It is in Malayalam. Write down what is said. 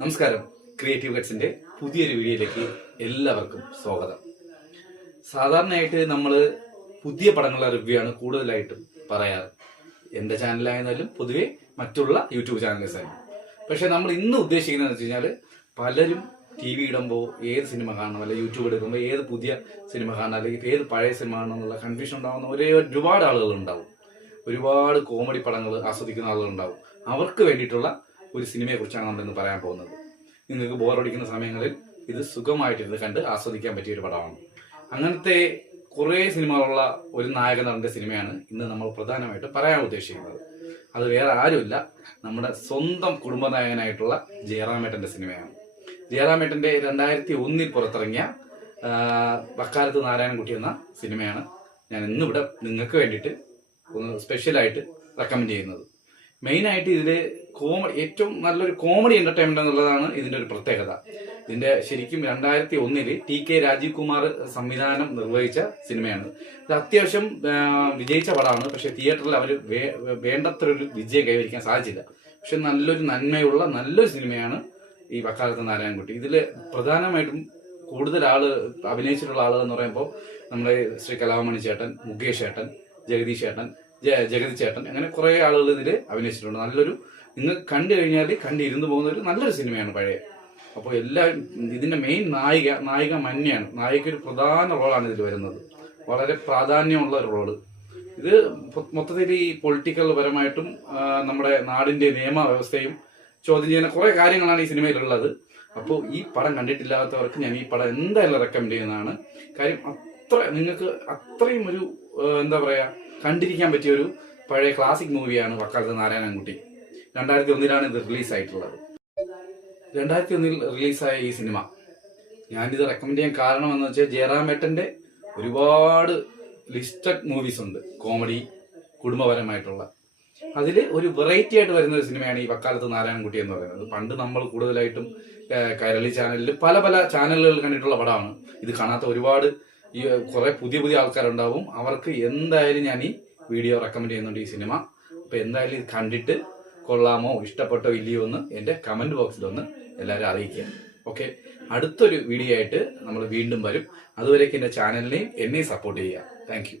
നമസ്കാരം. ക്രിയേറ്റീവ് കട്ട്സിന്റെ പുതിയൊരു വീഡിയോയിലേക്ക് എല്ലാവർക്കും സ്വാഗതം. സാധാരണയായിട്ട് നമ്മൾ പുതിയ പടങ്ങളുടെ റിവ്യൂ ആണ് കൂടുതലായിട്ടും പറയാറ്. എന്റെ ചാനലായിരുന്നാലും പൊതുവെ മറ്റുള്ള യൂട്യൂബ് ചാനൽസ് ആയിരുന്നു. പക്ഷെ നമ്മൾ ഇന്ന് ഉദ്ദേശിക്കുന്നത് വെച്ച് കഴിഞ്ഞാൽ പലരും ടി വി ഇടുമ്പോൾ ഏത് സിനിമ കാണണം, അല്ലെങ്കിൽ യൂട്യൂബ് എടുക്കുമ്പോൾ ഏത് പുതിയ സിനിമ കാണണം, അല്ലെങ്കിൽ ഏത് പഴയ സിനിമ കാണണം എന്നുള്ള കൺഫ്യൂഷൻ ഉണ്ടാകുന്ന ഒരുപാട് ആളുകൾ ഉണ്ടാവും. ഒരുപാട് കോമഡി പടങ്ങൾ ആസ്വദിക്കുന്ന ആളുകളുണ്ടാവും. അവർക്ക് വേണ്ടിയിട്ടുള്ള ഒരു സിനിമയെ കുറിച്ചാണ് നമ്മൾ ഇന്ന് പറയാൻ പോകുന്നത്. നിങ്ങൾക്ക് ബോറടിക്കുന്ന സമയങ്ങളിൽ ഇത് സുഖമായിട്ടിരുന്ന് കണ്ട് ആസ്വദിക്കാൻ പറ്റിയ ഒരു പടമാണ്. അങ്ങനത്തെ കുറേ സിനിമകളുള്ള ഒരു നായക നടന്റെ സിനിമയാണ് ഇന്ന് നമ്മൾ പ്രധാനമായിട്ടും പറയാൻ ഉദ്ദേശിക്കുന്നത്. അത് വേറെ ആരുമില്ല, നമ്മുടെ സ്വന്തം കുടുംബനായകനായിട്ടുള്ള ജയറാമേട്ടന്റെ സിനിമയാണ്. ജയറാമേട്ടന്റെ 2001 പുറത്തിറങ്ങിയ വക്കാലത്ത് നാരായണൻകുട്ടി എന്ന സിനിമയാണ് ഞാൻ ഇന്നിവിടെ നിങ്ങൾക്ക് വേണ്ടിയിട്ട് ഒന്ന് സ്പെഷ്യലായിട്ട് റെക്കമെൻഡ് ചെയ്യുന്നത്. മെയിനായിട്ട് ഇതിൽ ഏറ്റവും നല്ലൊരു കോമഡി എന്റർടൈൻമെന്റ് എന്നുള്ളതാണ് ഇതിന്റെ ഒരു പ്രത്യേകത. ഇതിന്റെ ശരിക്കും 2001 TK രാജീവ് കുമാർ സംവിധാനം നിർവഹിച്ച സിനിമയാണ്. ഇത് അത്യാവശ്യം വിജയിച്ച പടമാണ്. പക്ഷെ തിയേറ്ററിൽ അവർ വേണ്ടത്ര ഒരു വിജയം കൈവരിക്കാൻ സാധിച്ചില്ല. പക്ഷെ നല്ലൊരു നന്മയുള്ള നല്ലൊരു സിനിമയാണ് ഈ വക്കാലത്ത് നാരായണൻകുട്ടി. ഇതിൽ പ്രധാനമായിട്ടും കൂടുതൽ അഭിനയിച്ചിട്ടുള്ള ആളുകൾ എന്ന് പറയുമ്പോൾ നമ്മുടെ ശ്രീ കലാമണി ചേട്ടൻ, മുകേഷ് ചേട്ടൻ, ജഗതി ചേട്ടൻ, അങ്ങനെ കുറെ ആളുകൾ ഇതിൽ അഭിനയിച്ചിട്ടുണ്ട്. നല്ലൊരു, നിങ്ങൾ കണ്ടു കഴിഞ്ഞാൽ കണ്ടിരുന്നു പോകുന്ന ഒരു നല്ലൊരു സിനിമയാണ് പഴയ. അപ്പോൾ എല്ലാവരും ഇതിന്റെ മെയിൻ നായിക മന്യാണ്. നായിക ഒരു പ്രധാന റോളാണ് ഇതിൽ വരുന്നത്. വളരെ പ്രാധാന്യമുള്ള ഒരു റോള്. ഇത് മൊത്തത്തിൽ ഈ പൊളിറ്റിക്കൽ പരമായിട്ടും നമ്മുടെ നാടിന്റെ നിയമവ്യവസ്ഥയും ചോദ്യം ചെയ്യുന്ന കുറെ കാര്യങ്ങളാണ് ഈ സിനിമയിലുള്ളത്. അപ്പോൾ ഈ പടം കണ്ടിട്ടില്ലാത്തവർക്ക് ഞാൻ ഈ പടം എന്തായാലും റെക്കമെൻഡ് ചെയ്യുന്നതാണ്. കാര്യം നിങ്ങൾക്ക് അത്രയും ഒരു എന്താ പറയാ, കണ്ടിരിക്കാൻ പറ്റിയ ഒരു പഴയ ക്ലാസിക് മൂവിയാണ് വക്കാലത്ത് നാരായണൻകുട്ടി. 2001 ഇത് റിലീസായിട്ടുള്ളത്. 2001 റിലീസായ ഈ സിനിമ ഞാനിത് റെക്കമെൻഡ് ചെയ്യാൻ കാരണം എന്ന് വെച്ചാൽ ജയറാമേട്ടന്റെ ഒരുപാട് ലിസ്റ്റഡ് മൂവീസ് ഉണ്ട്, കോമഡി കുടുംബപരമായിട്ടുള്ള. അതിൽ ഒരു വെറൈറ്റി ആയിട്ട് വരുന്ന ഒരു സിനിമയാണ് ഈ വക്കാലത്ത് നാരായണൻകുട്ടി എന്ന് പറയുന്നത്. പണ്ട് നമ്മൾ കൂടുതലായിട്ടും കൈരളി ചാനലിൽ പല ചാനലുകളിൽ കണ്ടിട്ടുള്ള പടമാണ്. ഇത് കാണാത്ത ഒരുപാട് കുറെ പുതിയ ആൾക്കാരുണ്ടാവും. അവർക്ക് എന്തായാലും ഞാൻ ഈ വീഡിയോ റെക്കമെൻഡ് ചെയ്യുന്നുണ്ട്, ഈ സിനിമ. അപ്പൊ എന്തായാലും ഇത് കണ്ടിട്ട് കൊള്ളാമോ, ഇഷ്ടപ്പെട്ടോ ഇല്ലയോ എന്ന് എന്റെ കമന്റ് ബോക്സിൽ ഒന്ന് എല്ലാവരും അറിയിക്കുക. ഓക്കെ, അടുത്തൊരു വീഡിയോ ആയിട്ട് നമ്മൾ വീണ്ടും വരും. അതുവരേക്കും എന്റെ ചാനലിനെയും എന്നെയും സപ്പോർട്ട് ചെയ്യുക. Thank you.